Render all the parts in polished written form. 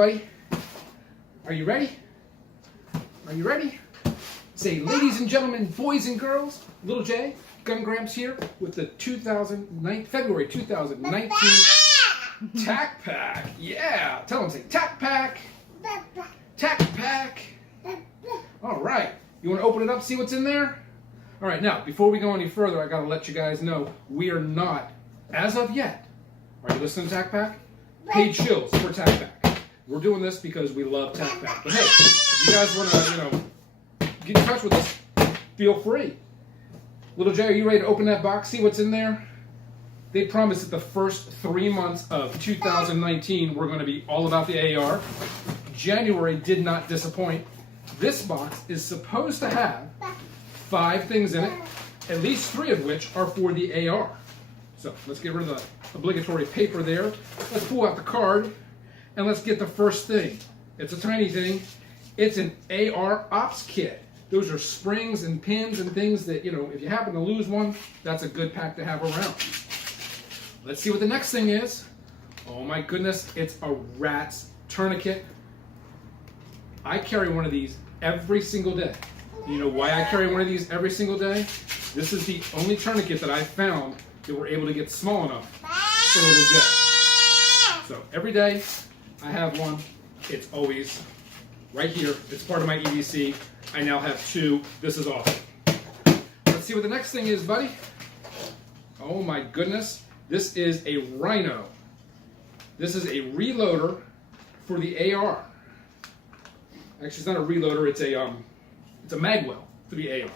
buddy. Are you ready? Are you ready? Say, ladies and gentlemen, boys and girls, Little J, Gun Gramps here with the February 2019 TacPack. Yeah, tell them, say TacPack. TacPack. All right, you want to open it up, see what's in there? All right, now, before we go any further, I got to let you guys know, we are not, as of yet, are you listening to TacPack? Paid shills for TacPack. We're doing this because we love TacPack. But hey, if you guys want to, get in touch with us, feel free. Little J, are you ready to open that box, see what's in there? They promised that the first 3 months of 2019 were going to be all about the AR. January did not disappoint. This box is supposed to have 5 things in it, at least 3 of which are for the AR. So let's get rid of the obligatory paper there. Let's pull out the card, and let's get the first thing. It's a tiny thing. It's an AR ops kit. Those are springs and pins and things that, if you happen to lose one, that's a good pack to have around. Let's see what the next thing is. Oh my goodness, it's a rat's tourniquet. I carry one of these every single day. You know why I carry one of these every single day? This is the only tourniquet that I found that we're able to get small enough for Little J. So every day I have one. It's always right here. It's part of my EDC. I now have 2. This is awesome. Let's see what the next thing is, buddy. Oh my goodness. This is a Rhino. This is a reloader for the AR. Actually, it's not a reloader. It's a magwell for the AR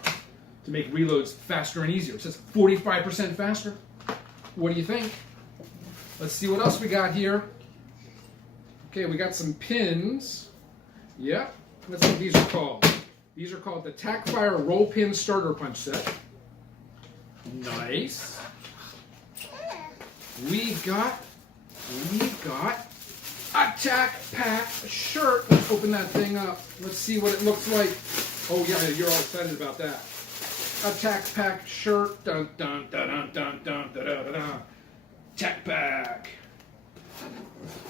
to make reloads faster and easier. It says 45% faster. What do you think? Let's see what else we got here. Okay, we got some pins. Yep, that's what these are called. These are called the TacFire Roll Pin Starter Punch Set. Nice. We got a TacPack shirt. Let's open that thing up. Let's see what it looks like. Oh yeah, you're all excited about that. A TacPack shirt. Dun dun dun dun dun dun dun dun dun. TacPack.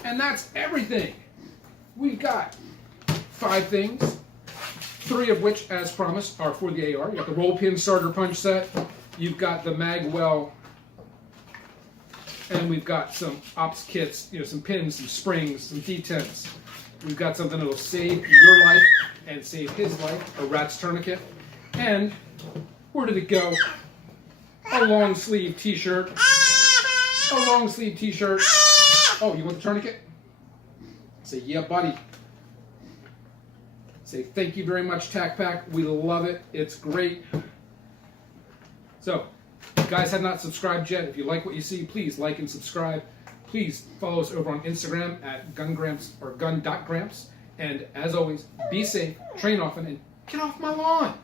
And that's everything. We've got 5 things, 3 of which, as promised, are for the AR. You got the roll pin starter punch set. You've got the magwell. And we've got some ops kits, some pins, some springs, some detents. We've got something that'll save your life and save his life, a rat's tourniquet. And where did it go? A long sleeve t-shirt. A long sleeve t-shirt. Oh, you want the tourniquet? Say, yeah, buddy. Say, thank you very much, TacPack. We love it. It's great. So, if you guys have not subscribed yet, if you like what you see, please like and subscribe. Please follow us over on Instagram at gun.gramps or gun.gramps. And as always, be safe, train often, and get off my lawn.